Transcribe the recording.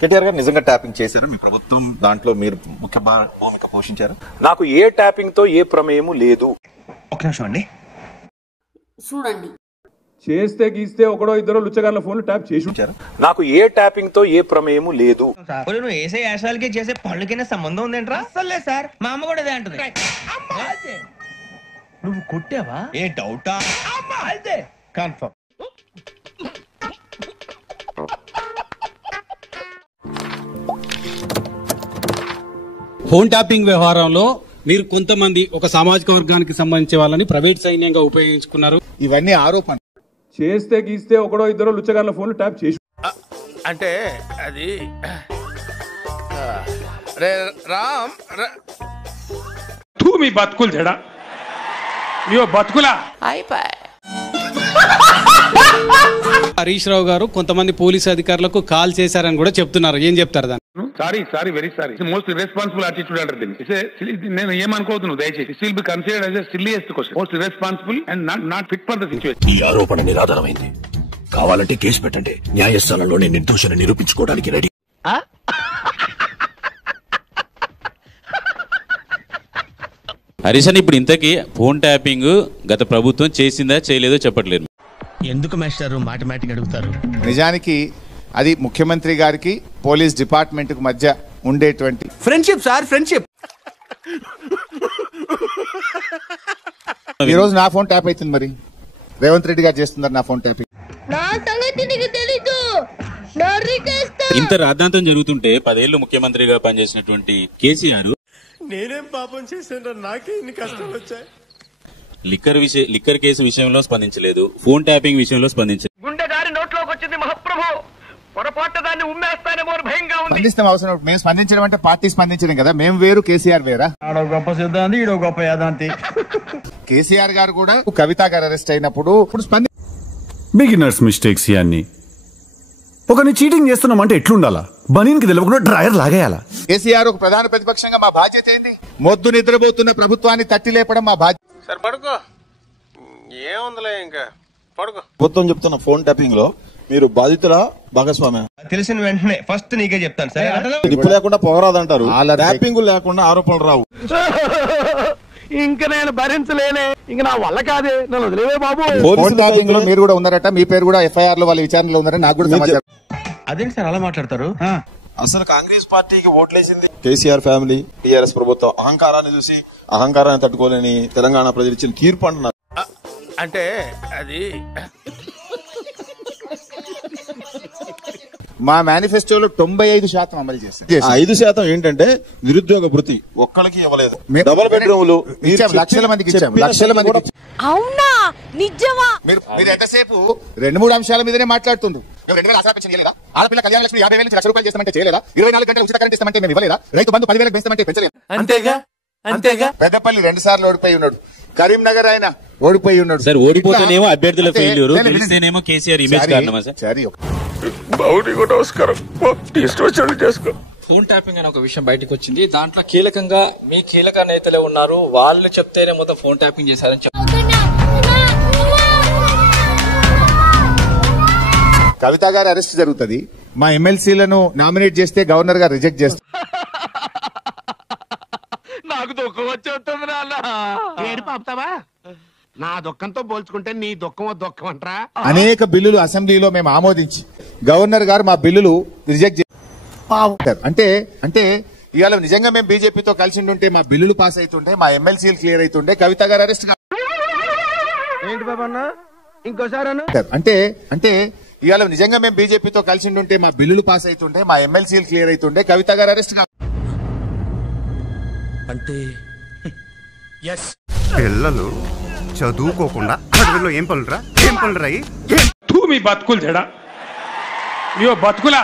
కేటీఆర్ గారు నిజంగా ట్యాపింగ్ చేశారు, మీ ప్రభుత్వం దాంట్లో మీరు ముఖ్య భూమిక పోషించారు? నాకు ఏ ట్యాపింగ్ తో ఏ ప్రమేయము లేదు. ఒక నిమిషం అండి చూడండి. చేస్తే గీస్తే ఒకడో ఇద్దరు లుచ్చగాళ్ళ ఫోన్లు ట్యాప్ చేసి ఉంచారు. నాకు ఏ ట్యాపింగ్ తో ఏ ప్రమేయము లేదు. నువ్వు వేసే యాశాలకి చేసే పనులకైనా సంబంధం ఉందేంట్రా? అసలే సార్ మా అమ్మ కూడా అదే అంటుంది. నువ్వు కొట్టావా? ఏ డౌటా? కన్ఫర్మ్. ఫోన్ ట్యాపింగ్ వ్యవహారంలో మీరు కొంతమంది ఒక సామాజిక వర్గానికి సంబంధించిన వాళ్ళని ప్రైవేట్ సైన్యంగా ఉపయోగించుకున్నారు. ఇవన్నీ ఆరోపణ. చేస్తే గీస్తే ఒకడో ఇద్దరు లుచ్చగాళ్ళ ఫోన్లు ట్యాప్ చేసి అంటే అది రామ్ మీ బతుకులు చెడా ఇయో బతుకులా అయిపోయి. హరీష్ రావు గారు కొంతమంది పోలీసు అధికారులకు కాల్ చేశారని కూడా చెప్తున్నారు. ఏం చెప్తారు దాన్ని? Sorry very sorry. Most irresponsible attitude అంటారు దీన్ని. నేను ఏమనుకోతున్నాను, దయచేసి it will be considered as a silliest question. Most irresponsible and not fit for the situation. ఈ ఆరోపణ నిరాధారమైంది. కావాలంటే కేసు పెట్టండి, న్యాయస్థానంలో నేను నిర్దోషాన్ని నిరూపించుకోవడానికి రెడీ. హరీష్ అని ఇప్పుడు ఇంతకీ ఫోన్ ట్యాపింగ్ గత ప్రభుత్వం చేసిందా చేయలేదో చెప్పట్లేదు. ఎందుకు మాస్టారు మాటమాటిక్ అడుగుతారు? నిజానికి అది ముఖ్యమంత్రి గారికి పోలీస్ డిపార్ట్మెంట్ కు మధ్య ఉండేటువంటి ఫ్రెండ్షిప్ సార్, ఫ్రెండ్షిప్. ఈ రోజు నా ఫోన్ ట్యాప్ అవుతుంది, మరి రేవంత్ రెడ్డి గారు చేస్తున్నారు నా ఫోన్ ట్యాపింగ్. ఇంత రాద్ధాంతం జరుగుతుంటే 10 ఏళ్లు ముఖ్యమంత్రిగా పనిచేసినటువంటి కేసీఆర్ నేనేం పాపం చేశాను, నాకే ఇన్ని కష్టాలు వచ్చాయి. లిక్కర్ కేసు విషయంలో స్పందించలేదు, ఫోన్ ట్యాపింగ్ విషయంలో స్పందించలేదు. గుండె దారి నోట్లోకి వచ్చింది మహాప్రభు, పొరపాటు దాన్ని ఉమ్మేస్తానేమో భయంగా ఉంది. స్పందిస్తాం అవసరం. మేము స్పందించడం అంటే పార్టీ స్పందించడం కదా. మేము వేరు, కేసీఆర్ వేరా? ఆడో గొప్ప సిద్ధాంతి, ఈడో గొప్ప యాదాంతి. కేసీఆర్ గారు కూడా కవిత గారు అరెస్ట్ అయినప్పుడు బిగినర్స్ మిస్టేక్స్ ఇవన్నీ. ఒకరిని చీటింగ్ చేస్తున్నామంటే ఎట్లుండాలా? బనీన్కి తెలియకుండా డ్రైయర్ లాగేయాలా? కేసీఆర్ ఒక ప్రధాన ప్రతిపక్షంగా మా బాధ్యత ఏంది? మొద్దు నిద్రపోతున్న ప్రభుత్వాన్ని తట్టి లేపడం మా బాధ్యత. సరే పడుకో, ఏముందిలే ఇంకా పడుకో. ప్రభుత్వం చెప్తున్న ఫోన్ ట్యాపింగ్ లో మీరు బాధితుల భాగస్వామ్యం తెలిసిన వెంటనే ఫస్ట్ నీకే చెప్తాను సరే. నిప్పు లేకుండా పొగరాదంటారు, ట్యాపింగ్ లేకుండా ఆరోపణలు రావు. ఇంకా నేను భరించలేనే, ఇంక నా వల్ల కాదే, నన్ను వదిలేవే బాబు. ఫోన్ ట్యాపింగ్ లో మీరు కూడా ఉన్నారట, మీ పేరు కూడా ఎఫ్ఐఆర్ లో వాళ్ళ విచారణలో ఉన్నారని నాకు కూడా సమాచారం. అదేంటి సార్ అలా మాట్లాడతారు? అసలు కాంగ్రెస్ పార్టీకి ఓట్లేసింది కేసీఆర్ ఫ్యామిలీ, టీఆర్ఎస్ ప్రభుత్వం అహంకారాన్ని చూసి అహంకారాన్ని తట్టుకోలేని తెలంగాణ ప్రజలు ఇచ్చిన తీర్పు అంటున్నారు. అంటే అది మా మేనిఫెస్టోలో 95% అమలు చేశారు. 5% ఏంటంటే నిరుద్యోగ భృతి ఒక్కరికి ఇవ్వలేదు, డబుల్ బెడ్రూమ్లు లక్షల మందికి ఇచ్చాము. అవునా? నిజమా? మీరు ఎంతసేపు 2-3 అంశాల మీదనే మాట్లాడుతుండ్రు. 2000 ఆసరా పెన్షన్ ఇవ్వలేదా? ఆడపిల్ల కళ్యాణ లక్ష్మి 50,000 నుంచి 1,00,000 రూపాయలు చేస్తామంటే చేయలేదా? 24 గంటల ఉచిత కరెంట్ ఇస్తామంటే మేము ఇవ్వలేదా? రైతు బంధు 10,000 పెంచామంటే పెంచలేదు. అంతేగా. పెద్దపల్లి 2 సార్లు ఓడిపోయి ఉన్నాడు, కరీంనగర్ ఆయన ఓడిపోయి ఉన్నాడు. సార్ ఓడిపోతేనేమో అభ్యర్థుల ఫెయిల్యూర్, గెలిస్తేనేమో కేసీఆర్ ఇమేజ్ కారణమా సార్? ఫోన్ ట్యాపింగ్ అనే ఒక విషయం బయటకు వచ్చింది. దాంట్లో కీలకంగా మీ కీలక నేతలే ఉన్నారు. వాళ్ళు చెప్తేనే మొత్తం ఫోన్ ట్యాపింగ్ చేశారని కవిత గారి అరెస్ట్ జరుగుతుంది, మా ఎమ్మెల్సీలను నామినేట్ చేస్తే గవర్నర్ గారు రిజెక్ట్ చేస్తారు. నాకు దుఃఖం వచ్చేస్తుంది నాన్న. ఏడు పాపుతావా? నా దుఃఖంతో పోల్చుకుంటే నీ దుఃఖం అంటరా? అనేక బిల్లులు అసెంబ్లీలో మేము ఆమోదించి గవర్నర్ గారు మా బిల్లులు రిజెక్ట్ చేస్తారు. అంటే ఇవాళ నిజంగా మేము బీజేపీతో కలిసి ఉంటే మా బిల్లులు పాస్ అవుతుంటే, మా ఎమ్మెల్సీలు క్లియర్ అవుతుంటే కవిత గారు అరెస్ట్. ఏంటి బాబన్నా ఇంకోసారి? అంటే ఇవాళ నిజంగా మేము బీజేపీతో కలిసి ఉంటే మా బిల్లులు పాస్ అవుతుంటే, మా ఎమ్మెల్సీలు క్లియర్ అవుతుంటే కవిత గారు అరెస్ట్. అంటే పిల్లలు చదువుకోకుండా చదువులో ఏం పనులురా మీ బతుకులు చెడా ఇయో బతుకులా.